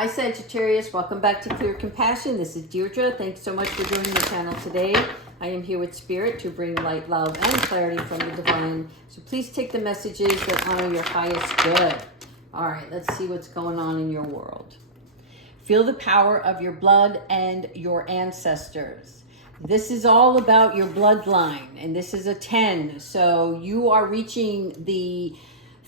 Hi Sagittarius, welcome back to Clear Compassion. This is Deirdre. Thanks so much for joining the channel today. I am here with Spirit to bring light, love, and clarity from the Divine. So please take the messages that honor your highest good. All right, let's see what's going on in your world. Feel the power of your blood and your ancestors. This is all about your bloodline, and this is a 10. So you are reaching the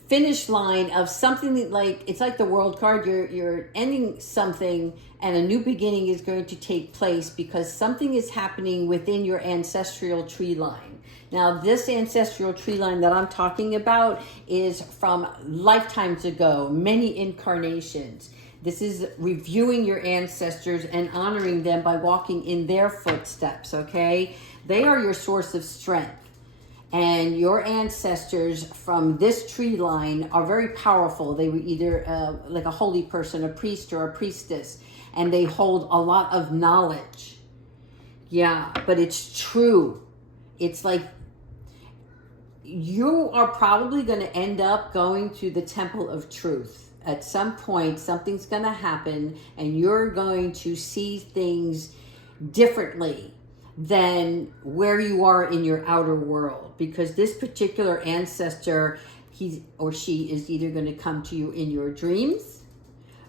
finish line of something like, it's like the world card. You're ending something and a new beginning is going to take place because something is happening within your ancestral tree line. Now, this ancestral tree line that I'm talking about is from lifetimes ago, many incarnations. This is reviewing your ancestors and honoring them by walking in their footsteps, okay? They are your source of strength. And your ancestors from this tree line are very powerful. They were either like a holy person, a priest or a priestess, and they hold a lot of knowledge. Yeah, but it's true. It's like you are probably going to end up going to the temple of truth. At some point, something's going to happen and you're going to see things differently than where you are in your outer world, because this particular ancestor, he or she is either going to come to you in your dreams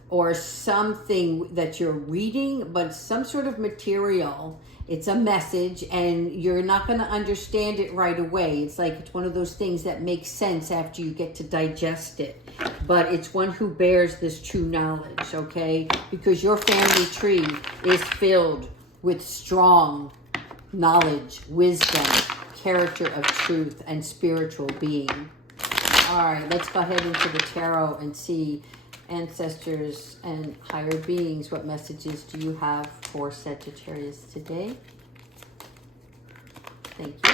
or something that you're reading, but some sort of material. It's a message and you're not going to understand it right away. It's like it's one of those things that makes sense after you get to digest it, but it's one who bears this true knowledge, okay? Because your family tree is filled with strong knowledge, wisdom, character of truth, and spiritual being. All right, let's go ahead into the tarot and see ancestors and higher beings. What messages do you have for Sagittarius today? Thank you.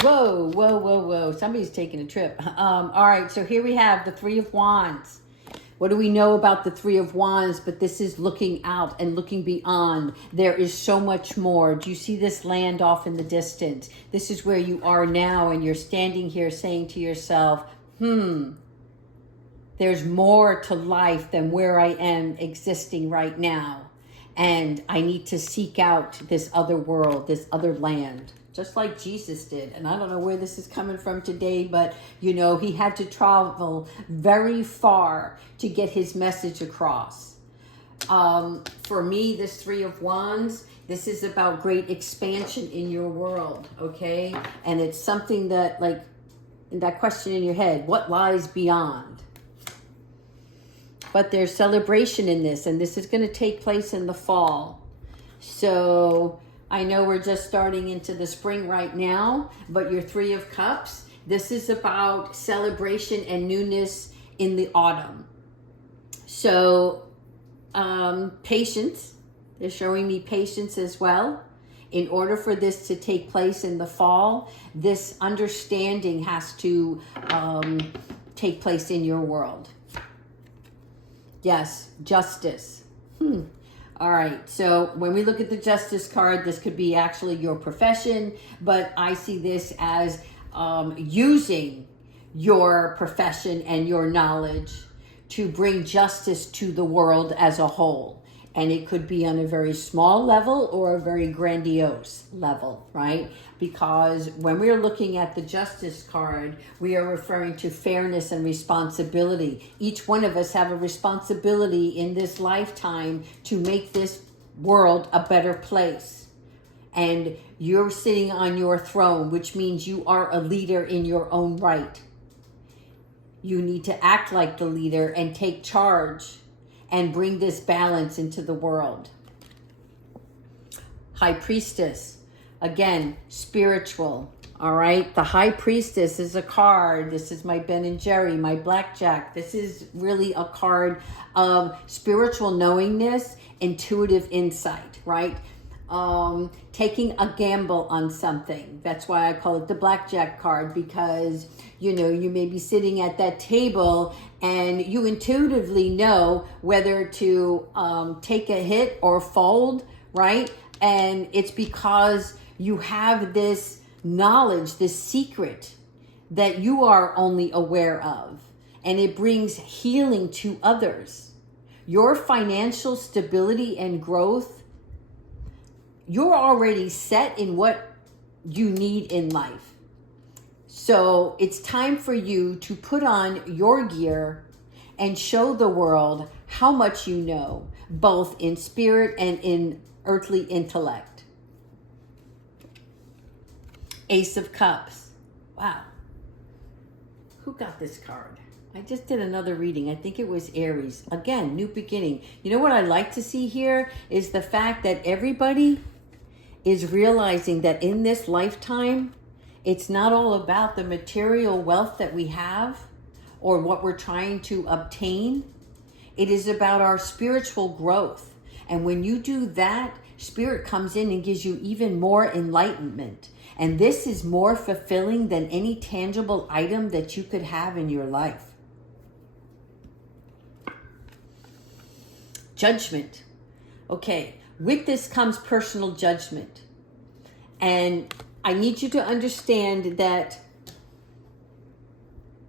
Whoa, whoa, whoa, whoa. Somebody's taking a trip. All right, so here we have the Three of Wands. What do we know about the Three of Wands? But this is looking out and looking beyond. There is so much more. Do you see this land off in the distance? This is where you are now, and you're standing here saying to yourself, there's more to life than where I am existing right now. And I need to seek out this other world, this other land. Just like Jesus did. And I don't know where this is coming from today, but you know, he had to travel very far to get his message across. For me, this Three of Wands, this is about great expansion in your world, okay? And it's something that, like, that question in your head, what lies beyond? But there's celebration in this, and this is going to take place in the fall. So I know we're just starting into the spring right now, but your Three of Cups, this is about celebration and newness in the autumn. So patience, they're showing me patience as well. In order for this to take place in the fall, this understanding has to take place in your world. Yes, justice. All right, so when we look at the Justice card, this could be actually your profession, but I see this as using your profession and your knowledge to bring justice to the world as a whole. And it could be on a very small level or a very grandiose level, right? Because when we're looking at the Justice card, we are referring to fairness and responsibility. Each one of us have a responsibility in this lifetime to make this world a better place. And you're sitting on your throne, which means you are a leader in your own right. You need to act like the leader and take charge and bring this balance into the world. High Priestess, again, spiritual, all right? The High Priestess is a card. This is my Ben and Jerry, my blackjack. This is really a card of spiritual knowingness, intuitive insight, right? Taking a gamble on something. That's why I call it the blackjack card, because you know, you may be sitting at that table and you intuitively know whether to take a hit or fold, right? And it's because you have this knowledge, this secret that you are only aware of. and it brings healing to others. Your financial stability and growth, you're already set in what you need in life. So it's time for you to put on your gear and show the world how much you know, both in spirit and in earthly intellect. Ace of Cups. Wow. Who got this card? I just did another reading. I think it was Aries. Again, new beginning. You know what I like to see here is the fact that everybody is realizing that in this lifetime, it's not all about the material wealth that we have or what we're trying to obtain. It is about our spiritual growth. And when you do that, Spirit comes in and gives you even more enlightenment. And this is more fulfilling than any tangible item that you could have in your life. Judgment. Okay, with this comes personal judgment. And I need you to understand that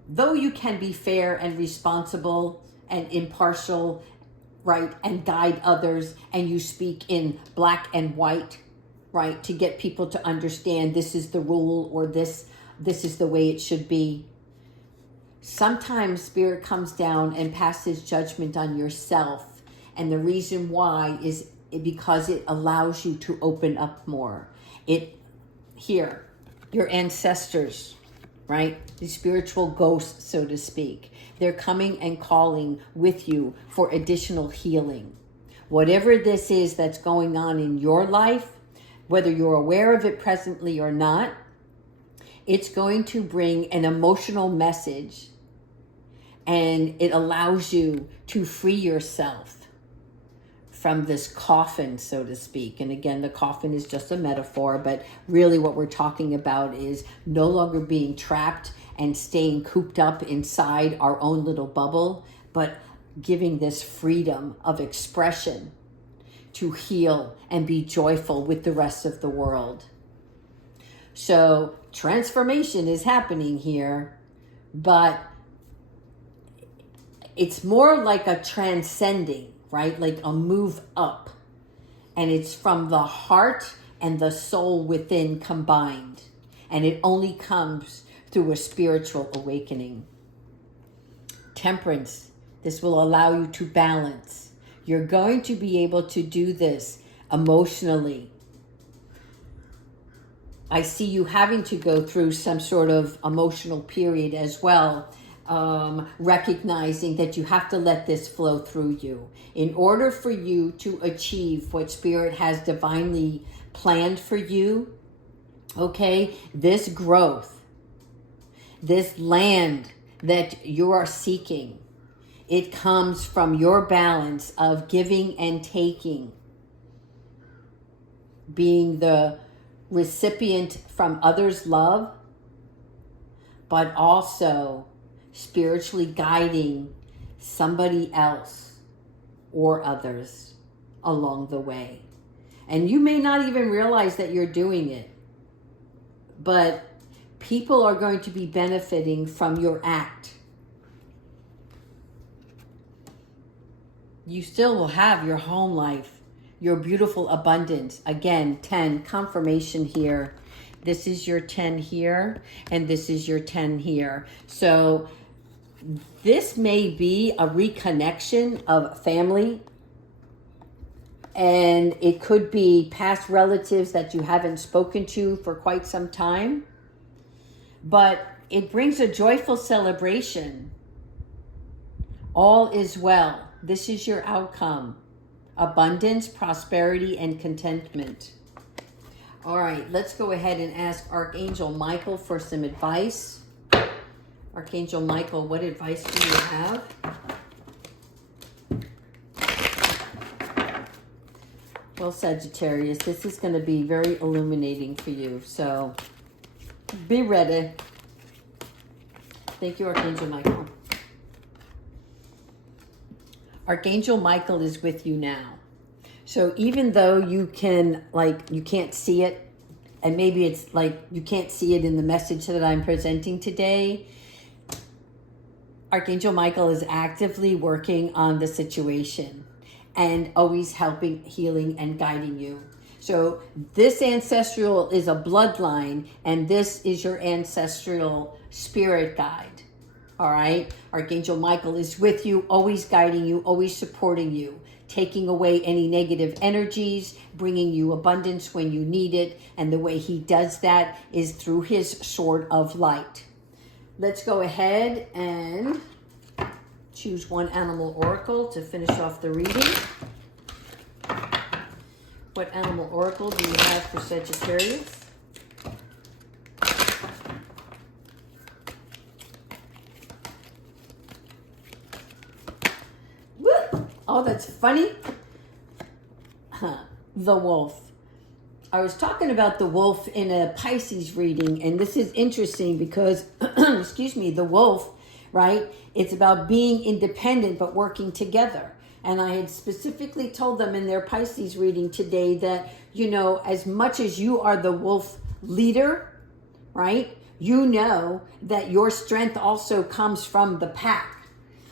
though you can be fair and responsible and impartial, right, and guide others, and you speak in black and white, right, to get people to understand this is the rule or this is the way it should be. Sometimes Spirit comes down and passes judgment on yourself. And the reason why is because it allows you to open up more. Here, your ancestors, right? The spiritual ghosts, so to speak. They're coming and calling with you for additional healing. Whatever this is that's going on in your life, whether you're aware of it presently or not, it's going to bring an emotional message, and it allows you to free yourself from this coffin, so to speak. And again, the coffin is just a metaphor, but really what we're talking about is no longer being trapped and staying cooped up inside our own little bubble, but giving this freedom of expression to heal and be joyful with the rest of the world. So transformation is happening here, but it's more like a transcending, right? Like a move up. And it's from the heart and the soul within combined. And it only comes through a spiritual awakening. Temperance. This will allow you to balance. You're going to be able to do this emotionally. I see you having to go through some sort of emotional period as well. Recognizing that you have to let this flow through you in order for you to achieve what Spirit has divinely planned for you. Okay, this growth, this land that you are seeking, it comes from your balance of giving and taking, being the recipient from others' love, but also spiritually guiding somebody else or others along the way. And you may not even realize that you're doing it, but people are going to be benefiting from your act. You still will have your home life, your beautiful abundance. Again, 10, confirmation here. This is your 10 here, and this is your 10 here. So this may be a reconnection of family, and it could be past relatives that you haven't spoken to for quite some time, but it brings a joyful celebration. All is well. This is your outcome. Abundance, prosperity, and contentment. All right, let's go ahead and ask Archangel Michael for some advice. Archangel Michael, what advice do you have? Well, Sagittarius, this is going to be very illuminating for you, so be ready. Thank you, Archangel Michael. Archangel Michael is with you now. So even though you can't see it, and maybe it's like you can't see it in the message that I'm presenting today, Archangel Michael is actively working on the situation and always helping, healing, and guiding you. So this ancestral is a bloodline, and this is your ancestral spirit guide. All right? Archangel Michael is with you, always guiding you, always supporting you, taking away any negative energies, bringing you abundance when you need it. And the way he does that is through his sword of light. Let's go ahead and choose one animal oracle to finish off the reading. What animal oracle do you have for Sagittarius? Woo! Oh, that's funny. The wolf. I was talking about the wolf in a Pisces reading, and this is interesting because, excuse me, the wolf, right? It's about being independent but working together. And I had specifically told them in their Pisces reading today that, you know, as much as you are the wolf leader, right? You know that your strength also comes from the pack.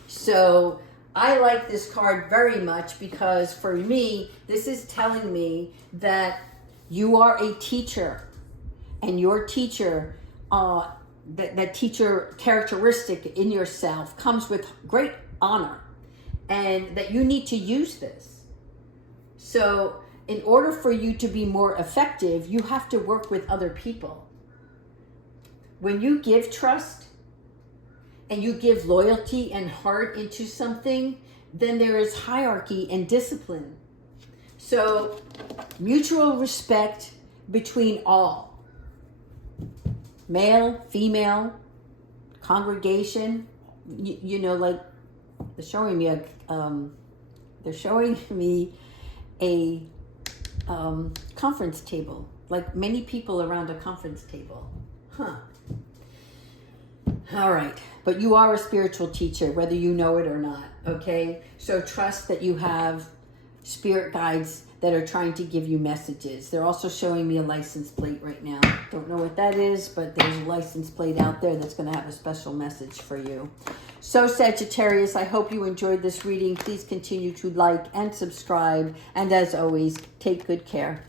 So I like this card very much because for me, this is telling me that you are a teacher, and your teacher, that teacher characteristic in yourself comes with great honor, and that you need to use this. So in order for you to be more effective, you have to work with other people. When you give trust and you give loyalty and heart into something, then there is hierarchy and discipline. So mutual respect between all, male, female, congregation, you know, like they're showing me a conference table, like many people around a conference table. All right, but you are a spiritual teacher, whether you know it or not, okay? So trust that you have spirit guides that are trying to give you messages. They're also showing me a license plate right now. Don't know what that is, but there's a license plate out there that's going to have a special message for you. So Sagittarius, I hope you enjoyed this reading. Please continue to like and subscribe. And as always, take good care.